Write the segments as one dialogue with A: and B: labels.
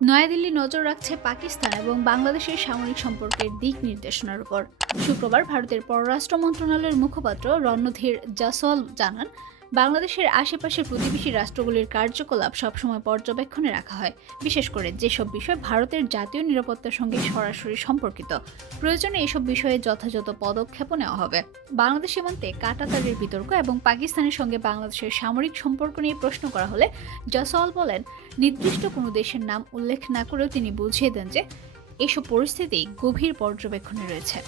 A: নয়াদিল্লি নজর রাখছে পাকিস্তান এবং বাংলাদেশের সামরিক সম্পর্কের দিক নির্দেশনার উপর। শুক্রবার ভারতের পররাষ্ট্র মন্ত্রণালয়ের মুখপাত্র রণধীর জাসওয়াল জানান বাংলাদেশের আশেপাশের প্রতিবেশী রাষ্ট্রগুলির কার্যকলাপ সবসময় পর্যবেক্ষণে রাখা হয়, বিশেষ করে যেসব বিষয় ভারতের জাতীয় নিরাপত্তার সঙ্গে সরাসরি সম্পর্কিত। প্রয়োজনে এসব বিষয়ে যথাযথ পদক্ষেপও নেওয়া হবে। বাংলাদেশ সীমান্তে কাটাতারের বিতর্ক এবং পাকিস্তানের সঙ্গে বাংলাদেশের সামরিক সম্পর্ক নিয়ে প্রশ্ন করা হলে জাসওয়াল বলেন, নির্দিষ্ট কোনো দেশের নাম উল্লেখ না করেও তিনি বুঝিয়ে দেন যে, এসব পরিস্থিতি গভীর পর্যবেক্ষণে রয়েছে।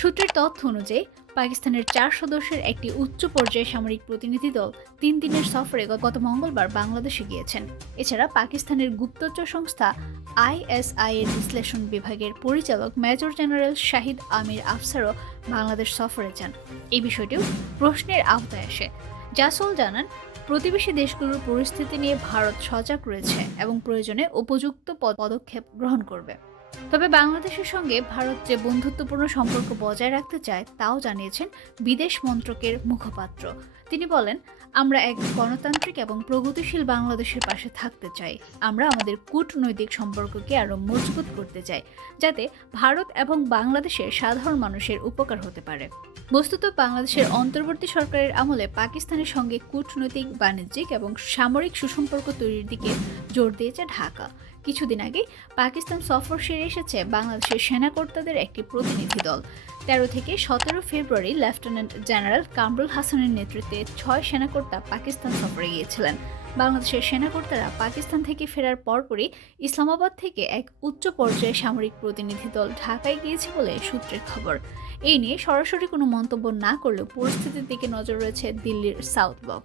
A: সূত্রের তথ্য অনুযায়ী, পাকিস্তানের চার সদস্যের একটি উচ্চ পর্যায়ের সামরিক প্রতিনিধি দল তিন দিনের সফরে গত মঙ্গলবার বাংলাদেশে গিয়েছেন। এছাড়া পাকিস্তানের গুপ্তচর সংস্থা আইএসআই এর বিশ্লেষণ বিভাগের পরিচালক মেজর জেনারেল শাহিদ আমির আফসারও বাংলাদেশ সফরে যান। এই বিষয়টিও প্রশ্নের আওতায় আসে। জাসল জানান, প্রতিবেশী দেশগুলোর পরিস্থিতি নিয়ে ভারত সজাগ রয়েছে এবং প্রয়োজনে উপযুক্ত পদ- পদক্ষেপ গ্রহণ করবে। তবে বাংলাদেশের সঙ্গে ভারত যে বন্ধুত্বপূর্ণ সম্পর্ক বজায় রাখতে চায়, তাও জানিয়েছেন বিদেশ মন্ত্রকের মুখপাত্র। তিনি বলেন, আমরা এক গণতান্ত্রিক এবং প্রগতিশীল বাংলাদেশের পাশে থাকতে চাই। আমরা আমাদের কূটনৈতিক সম্পর্ককে আরও মজবুত করতে চাই, যাতে ভারত এবং বাংলাদেশের সাধারণ মানুষের উপকার হতে পারে। বস্তুত, বাংলাদেশের অন্তর্বর্তী সরকারের আমলে পাকিস্তানের সঙ্গে কূটনৈতিক, বাণিজ্যিক এবং সামরিক সুসম্পর্ক তৈরির দিকে জোর দিয়েছে ঢাকা। কিছুদিন আগে পাকিস্তান সফর সেরে এসেছে বাংলাদেশের সেনাকর্তাদের একটি প্রতিনিধি দল। তেরো থেকে সতেরো ফেব্রুয়ারি লেফটেন্যান্ট জেনারেল কামরুল হাসানের নেতৃত্বে ছয় সেনাকর্তা পাকিস্তান সফরে গিয়েছিলেন। বাংলাদেশের সেনাকর্তারা পাকিস্তান থেকে ফেরার পরপরই ইসলামাবাদ থেকে এক উচ্চ পর্যায়ের সামরিক প্রতিনিধি দল ঢাকায় গিয়েছে বলে সূত্রের খবর। এই নিয়ে সরাসরি কোনো মন্তব্য না করলেও পরিস্থিতির দিকে নজর রয়েছে দিল্লির সাউথ ব্লক